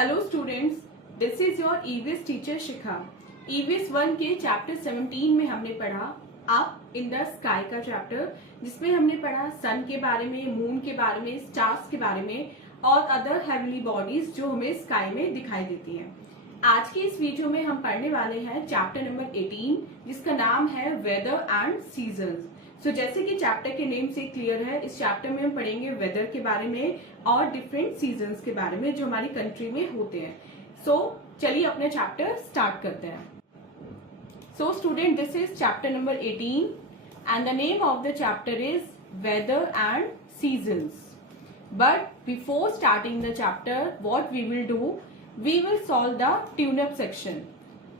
Hello students, this is your EVS teacher Shikha. EVS 1 के chapter 17 में हमने पढ़ा अप इन द स्काई का चैप्टर, जिसमें हमने पढ़ा सन के बारे में, मून के बारे में, स्टार्स के बारे में और अदर हेवनली बॉडीज जो हमें स्काई में दिखाई देती हैं। आज के इस वीडियो में हम पढ़ने वाले हैं चैप्टर नंबर 18, जिसका नाम है वेदर एंड सीजन्स। सो जैसे कि चैप्टर के नेम से क्लियर है, इस चैप्टर में हम पढ़ेंगे वेदर के बारे में और डिफरेंट सीजन्स के बारे में जो हमारी कंट्री में होते हैं। सो चलिए अपना चैप्टर स्टार्ट करते हैं। So student, this is chapter number 18 and the name of the chapter is weather and seasons. But before starting the chapter what we will do, we will solve the tune up section.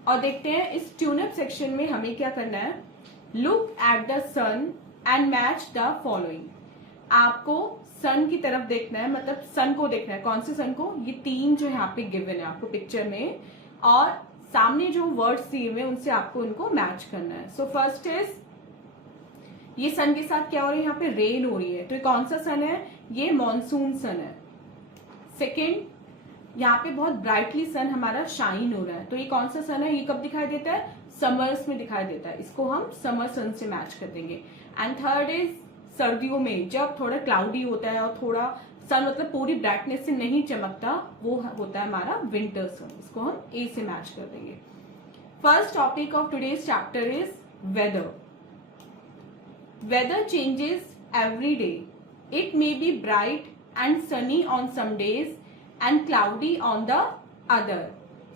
और देखते हैं इस tune-up section में हमें क्या करना है। Look at the sun and match the following. आपको सन की तरफ देखना है, मतलब सन को देखना है। कौन से सन को? ये तीन जो यहाँ पे गिवन है आपको पिक्चर में, और सामने जो वर्ड्स दिए हुए उनसे आपको उनको मैच करना है। सो फर्स्ट इज, ये सन के साथ क्या हो रहा है? यहाँ पे रेन हो रही है, तो ये कौन सा सन है? ये मॉनसून सन है। सेकेंड, यहाँ पे बहुत ब्राइटली सन हमारा शाइन हो रहा है, तो ये कौन सा सन है? ये कब दिखाई देता है? समर्स में दिखाई देता है, इसको हम समर सन से मैच कर देंगे। एंड थर्ड इज, सर्दियों में जब थोड़ा क्लाउडी होता है और थोड़ा सन मतलब पूरी ब्राइटनेस से नहीं चमकता, वो होता है हमारा विंटर सन, इसको हम ए से मैच कर देंगे। First topic of today's chapter is weather. Weather changes every day. It may be bright and sunny on some days and cloudy on the other.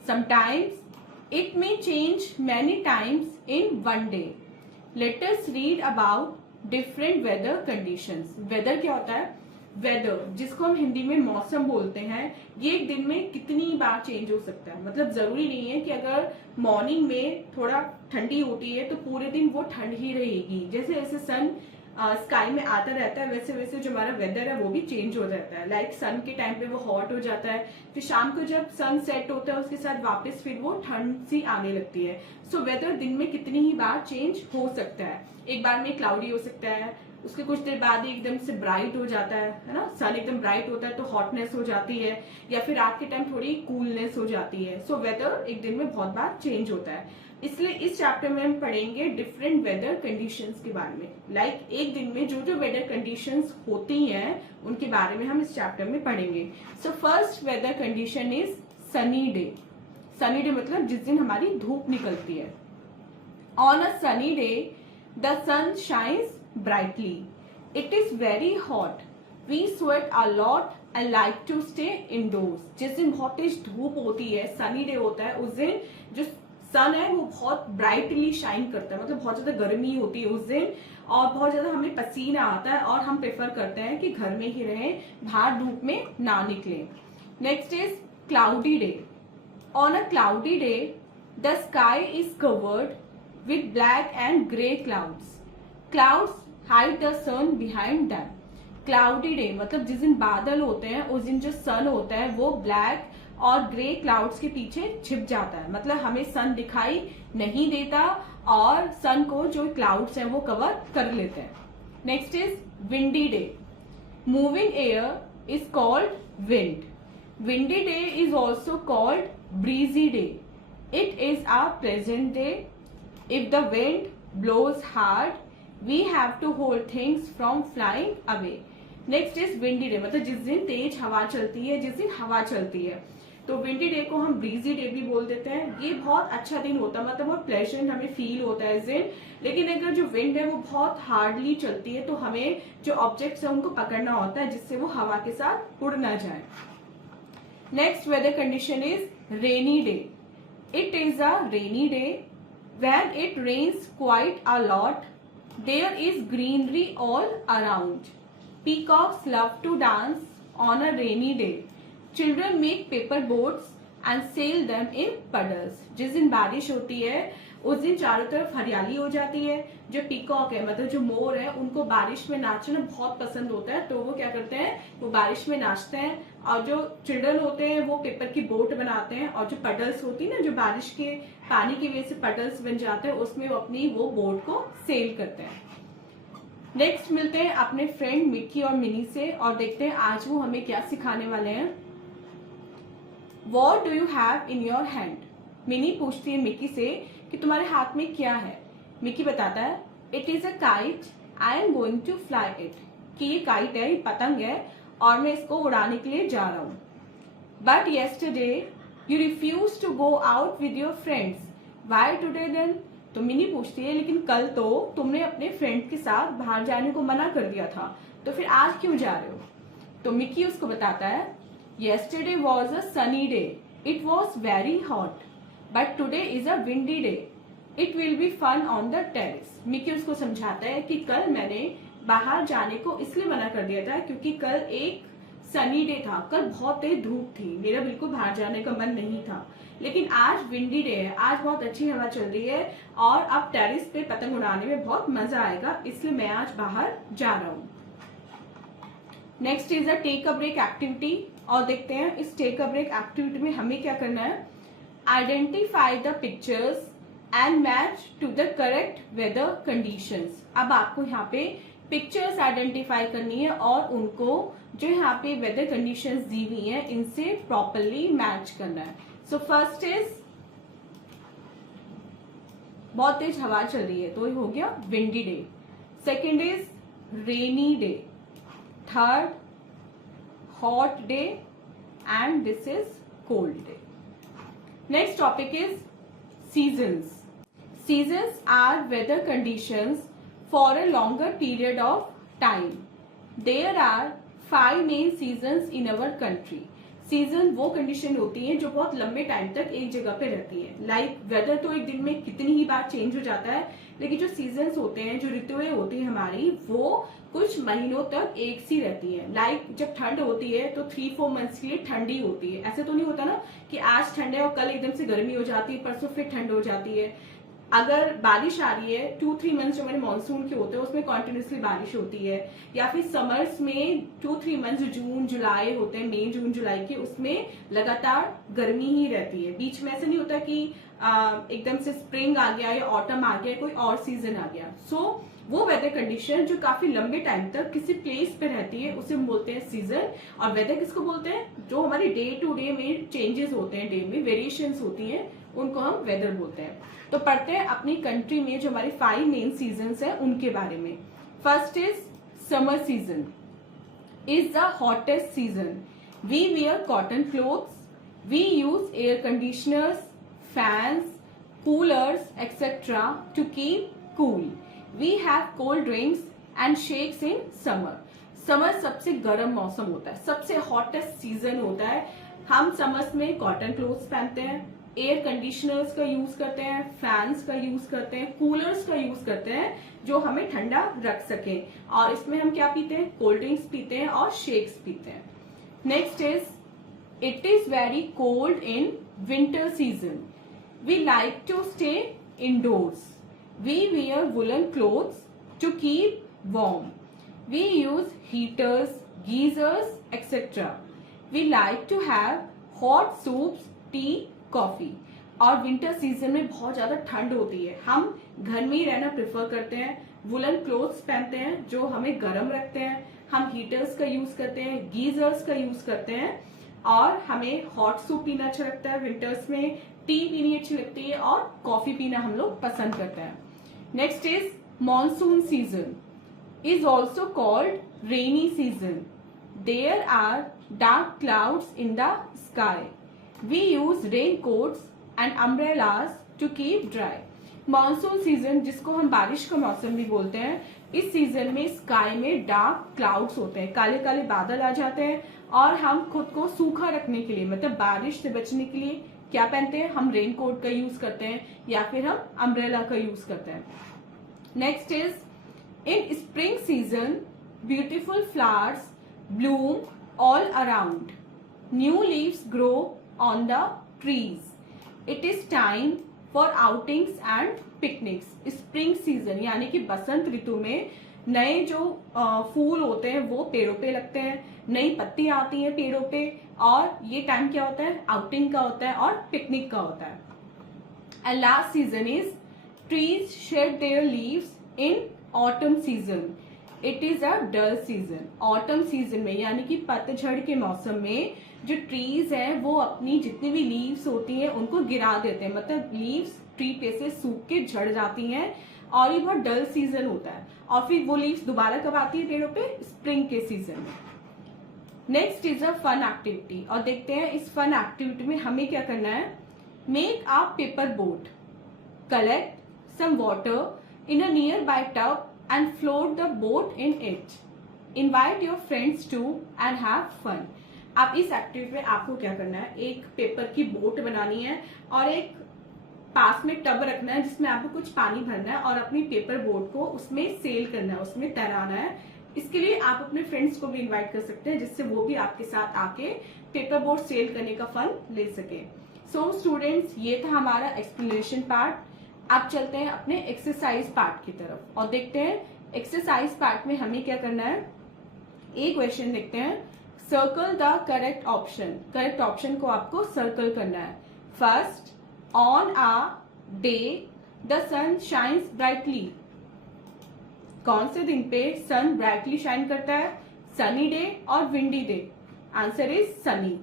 Sometimes it may change many times in one day. Let us read about different weather conditions. Weather क्या होता है? Weather, जिसको हम हिंदी में मौसम बोलते हैं, ये एक दिन में कितनी बार चेंज हो सकता है। मतलब जरूरी नहीं है कि अगर मॉर्निंग में थोड़ा ठंडी होती है तो पूरे दिन वो ठंड ही रहेगी। जैसे जैसे सन स्काई में आता रहता है, वैसे वैसे जो हमारा वेदर है वो भी चेंज हो जाता है। लाइक सन के टाइम पे वो हॉट हो जाता है, फिर शाम को जब सन सेट होता है उसके साथ वापस फिर वो ठंड सी आने लगती है। सो वेदर दिन में कितनी ही बार चेंज हो सकता है। एक बार में क्लाउडी हो सकता है, उसके कुछ देर बाद ही एकदम से ब्राइट हो जाता है ना। सन एकदम ब्राइट होता है तो हॉटनेस हो जाती है, या फिर रात के टाइम थोड़ी कूलनेस हो जाती है। सो वेदर एक दिन में बहुत बार चेंज होता है। इसलिए इस चैप्टर में हम पढ़ेंगे डिफरेंट वेदर कंडीशंस के बारे में। लाइक एक दिन में जो जो वेदर कंडीशंस होती हैं उनके बारे में हम इस चैप्टर में पढ़ेंगे। So first weather condition is sunny day. Sunny day मतलब जिस दिन हमारी धूप निकलती है। On a sunny day the sun shines brightly. It is very hot, we sweat a lot and like to stay indoors. जिस दिन बहुत तेज धूप होती है, सनी डे होता है, उस दिन जो सन है वो बहुत ब्राइटली शाइन करता है, मतलब बहुत ज्यादा गर्मी होती है उस दिन और बहुत ज्यादा हमें पसीना आता है और हम प्रेफर करते हैं कि घर में ही रहें, बाहर धूप में ना निकलें। Next is cloudy day. On a cloudy day the sky is covered with black and grey clouds. Clouds hide the sun behind them. Cloudy day मतलब जिस दिन बादल होते हैं उस दिन जो सन होता है वो ब्लैक और ग्रे क्लाउड्स के पीछे छिप जाता है, मतलब हमें सन दिखाई नहीं देता और सन को जो क्लाउड्स हैं वो कवर कर लेते हैं। Next is windy day. Moving air is called wind. Windy day is also called breezy day. It is a pleasant day. If the wind blows hard we have to hold things from flying away. Next is windy day, मतलब जिस दिन तेज हवा चलती है, जिस दिन हवा चलती है, तो विंडी डे को हम ब्रीजी डे भी बोल देते हैं। ये बहुत अच्छा दिन होता है, मतलब बहुत प्लेजेंट हमें फील होता है इस दिन। लेकिन अगर जो विंड है वो बहुत हार्डली चलती है तो हमें जो ऑब्जेक्ट्स है उनको पकड़ना होता है जिससे वो हवा के साथ उड़ ना जाए। Next weather condition is rainy day. It is a rainy day when it rains quite a lot. There is greenery all around. Peacocks love to dance on a rainy day. Children make paper boats and sail them in puddles. जिस दिन बारिश होती है उस दिन चारों तरफ हरियाली हो जाती है। जो पीकॉक है मतलब जो मोर है, उनको बारिश में नाचना बहुत पसंद होता है, तो वो क्या करते हैं, वो बारिश में नाचते हैं। और जो चिल्ड्रन होते हैं वो पेपर की बोट बनाते हैं, और जो पडल्स होती है ना, जो बारिश के पानी की वजह से पडल्स बन जाते हैं, उसमें वो अपनी वो बोट को सेल करते हैं। नेक्स्ट मिलते हैं अपने फ्रेंड मिक्की और मिनी से और देखते हैं आज वो हमें क्या सिखाने वाले हैं। What do you have in your hand? Mini पूछती है मिकी से कि तुम्हारे हाथ में क्या है. मिकी बताता है It is a kite. I am going to fly it. कि ये काइट है, ये पतंग है और मैं इसको उड़ाने के लिए जा रहा हूँ. But yesterday you refused to go out with your friends. Why today then? तो मिनी पूछती है लेकिन कल तो तुमने अपने फ्रेंड के साथ बाहर जाने को मना कर दिया था, तो फिर आज क्यों जा रहे हो? तो मिकी उसको बताता है Yesterday was a sunny day. It was very hot. But today is a windy day. It will be fun on the terrace. Mickey उसको समझाता है कि कल मैंने बाहर जाने को इसलिए मना कर दिया था क्योंकि कल एक सनी डे था, कल बहुत तेज धूप थी, मेरा बिल्कुल बाहर जाने का मन नहीं था. लेकिन आज विंडी डे है, आज बहुत अच्छी हवा चल रही है और अब टेरिस पे पतंग उड़ाने में बहुत मजा आएगा, इसलिए मैं आज बाहर जा रहा हूँ. Next is a take a break activity. और देखते हैं इस टेक अ ब्रेक एक्टिविटी में हमें क्या करना है. Identify the pictures and match to the correct weather conditions. अब आपको यहाँ पे पिक्चर्स आइडेंटिफाई करनी है और उनको जो यहाँ पे वेदर कंडीशंस दी हुई हैं इनसे प्रॉपरली मैच करना है. सो फर्स्ट इज बहुत तेज हवा चल रही है, तो ये हो गया windy day. Second is rainy day. Third hot day and this is cold day. Next topic is seasons. Seasons are weather conditions for a longer period of time. There are 5 main seasons in our country. Season वो condition होती है जो बहुत लंबे time तक एक जगह पे रहती है. लाइक वेदर तो एक दिन में कितनी ही बार चेंज हो जाता है, लेकिन जो सीजन्स होते हैं, जो ऋतुएं होती है हमारी, वो कुछ महीनों तक एक सी रहती है. लाइक जब ठंड होती है तो 3-4 मंथ्स के लिए ठंडी होती है. ऐसे तो नहीं होता ना कि आज ठंड है और कल एकदम से गर्मी हो जाती है, परसों फिर ठंड हो जाती है. अगर बारिश आ रही है 2-3 मंथ्स जो हमारे मानसून के होते हैं उसमें कॉन्टिन्यूसली बारिश होती है, या फिर समर्स में 2-3 मंथ्स जून जुलाई होते हैं, मई जून जुलाई के, उसमें लगातार गर्मी ही रहती है. बीच में ऐसा नहीं होता कि एकदम से स्प्रिंग आ गया या ऑटम आ गया, कोई और सीजन आ गया. सो वो वेदर कंडीशन जो काफी लंबे टाइम तक किसी प्लेस पे रहती है उसे हम बोलते हैं सीजन. और वेदर किसको बोलते हैं? जो हमारे डे टू डे में चेंजेस होते हैं, डे में वेरिएशंस होती हैं, उनको हम वेदर बोलते हैं. तो पढ़ते हैं अपनी कंट्री में जो हमारे 5 मेन सीजन्स हैं उनके बारे में. First is summer season. Is the hottest season. We wear cotton clothes. We use air conditioners, fans, coolers etcetera to keep cool. We have cold drinks and shakes in summer. Summer सबसे गर्म मौसम होता है, सबसे hottest season होता है. हम summers में कॉटन क्लोथ्स पहनते हैं, एयर कंडीशनर्स का यूज करते हैं, फैंस का यूज करते हैं, कूलर्स का यूज करते हैं जो हमें ठंडा रख सके. और इसमें हम क्या पीते हैं? कोल्ड ड्रिंक्स पीते हैं और शेक्स पीते हैं. Next is it is very cold in winter season. We like to stay indoors. We wear woollen clothes to keep warm. We use heaters, geysers etcetera. We like to have hot soups, tea, coffee. और winter season में बहुत ज्यादा ठंड होती है, हम घर में ही रहना प्रेफर करते हैं. वुलन क्लोथ्स पहनते हैं जो हमें गर्म रखते हैं. हम हीटर्स का यूज करते हैं, गीजर्स का यूज करते हैं, और हमें हॉट सूप पीना अच्छा लगता है विंटर्स में, टी पीनी अच्छी लगती है और कॉफी पीना हम लोग पसंद करते हैं. Next is monsoon season. Is also called rainy season. There are dark clouds in the sky. We use raincoats and umbrellas to keep dry. Monsoon season, जिसको हम बारिश का मौसम भी बोलते हैं, इस सीजन में स्काई में डार्क क्लाउड्स होते हैं, काले काले बादल आ जाते हैं, और हम खुद को सूखा रखने के लिए, मतलब बारिश से बचने के लिए क्या पहनते हैं? हम रेनकोट का यूज करते हैं या फिर हम अम्ब्रेला का यूज करते हैं. Next is in spring season beautiful flowers Bloom all around. New leaves grow on the trees. It is time for outings and picnics. Spring season यानी कि बसंत ऋतु में नए जो फूल होते हैं वो पेड़ों पे लगते हैं, नई पत्तियां आती हैं पेड़ों पे, और ये टाइम क्या होता है? आउटिंग का होता है और पिकनिक का होता है. And last season is trees shed their leaves in autumn season. It is a dull season. Autumn season में यानी कि पतझड़ के मौसम में जो ट्रीज हैं वो अपनी जितनी भी लीव्स होती हैं उनको गिरा देते हैं, मतलब लीव्स ट्री पे से सूख के झड़ जाती हैं और ये बहुत डल सीजन होता है। और फिर वो लीव्स दोबारा कब आती है पेड़ों पे? स्प्रिंग के सीजन में। Next is a fun activity, और देखते हैं इस फन एक्टिविटी में हमें क्या करना है। Make a paper boat, collect some water in a nearby tub and float the boat in it, invite your friends to and have fun. अब इस एक्टिविटी में आपको क्या करना है, एक पेपर की बोट बनानी है और एक पास में टब रखना है जिसमें आपको कुछ पानी भरना है और अपनी पेपर बोट को उसमें सेल करना है, उसमें तैराना है। इसके लिए आप अपने फ्रेंड्स को भी इनवाइट कर सकते हैं जिससे वो भी आपके साथ आके पेपर बोट सेल करने का फन ले सके। सो स्टूडेंट्स, ये था हमारा एक्सप्लेनेशन पार्ट। अब चलते हैं अपने एक्सरसाइज पार्ट की तरफ और देखते हैं एक्सरसाइज पार्ट में हमें क्या करना है। एक क्वेश्चन देखते हैं, circle the correct option. Correct option को आपको सर्कल करना है। First, on a day the sun shines brightly. कौन से दिन पे सन ब्राइटली शाइन करता है? सनी डे और windy day. Answer is sunny,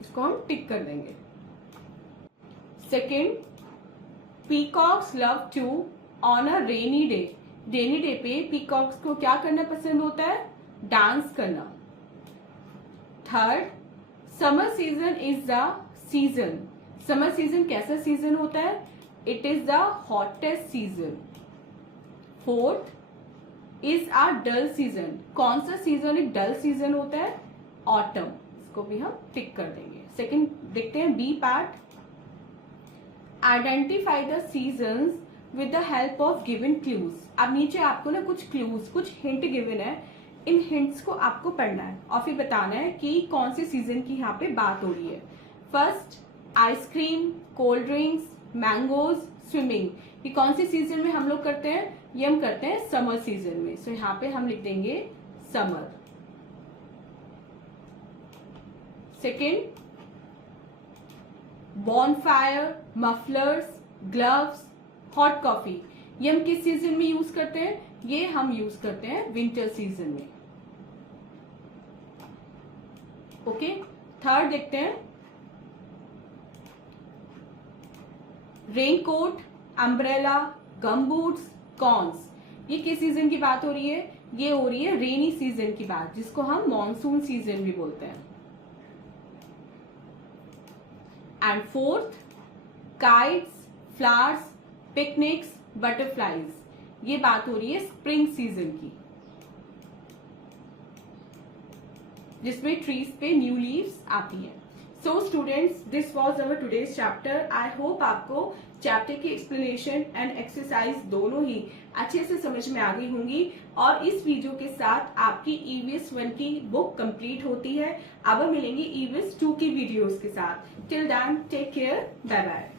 इसको हम टिक कर देंगे। Second, peacocks love to on a rainy day. Rainy day पे पीकॉक्स को क्या करना पसंद होता है? डांस करना। Third, summer season is the season. Summer season कैसा सीजन होता है? It is the hottest season. Fourth, is a dull season. कौन सा सीजन एक डल सीजन होता है? ऑटम। इसको भी हम टिक कर देंगे। सेकंड देखते हैं B part, identify the seasons with the help of given clues. अब नीचे आपको ना कुछ क्लूज, कुछ हिंट गिवन है, इन हिंट्स को आपको पढ़ना है और फिर बताना है कि कौन से सीजन की यहाँ पे बात हो रही है। First, ice cream, cold drinks, mangoes, swimming. ये कौन से सीजन में हम लोग करते हैं? ये हम करते हैं समर सीजन में। सो यहाँ पे हम लिख देंगे summer. Second, bonfire, mufflers, gloves, hot coffee. ये हम किस सीजन में यूज करते हैं? ये हम यूज करते हैं विंटर सीजन में। ओके, थर्ड देखते हैं, रेनकोट, अम्ब्रेला, गमबूट्स, कॉर्न्स। ये किस सीजन की बात हो रही है? ये हो रही है रेनी सीजन की बात, जिसको हम मॉनसून सीजन भी बोलते हैं। And fourth, kites, flowers, picnics, butterflies. ये बात हो रही है स्प्रिंग सीजन की, जिसमें ट्रीज पे न्यू लीव्स आती हैं। So students, this was our today's chapter. I hope आपको चैप्टर की एक्सप्लेनेशन एंड एक्सरसाइज दोनों ही अच्छे से समझ में आ गई होंगी और इस वीडियो के साथ आपकी EVS 1 की बुक कंप्लीट होती है। अब हम मिलेंगे EVS 2 की वीडियोस के साथ। Till then, take care, bye bye.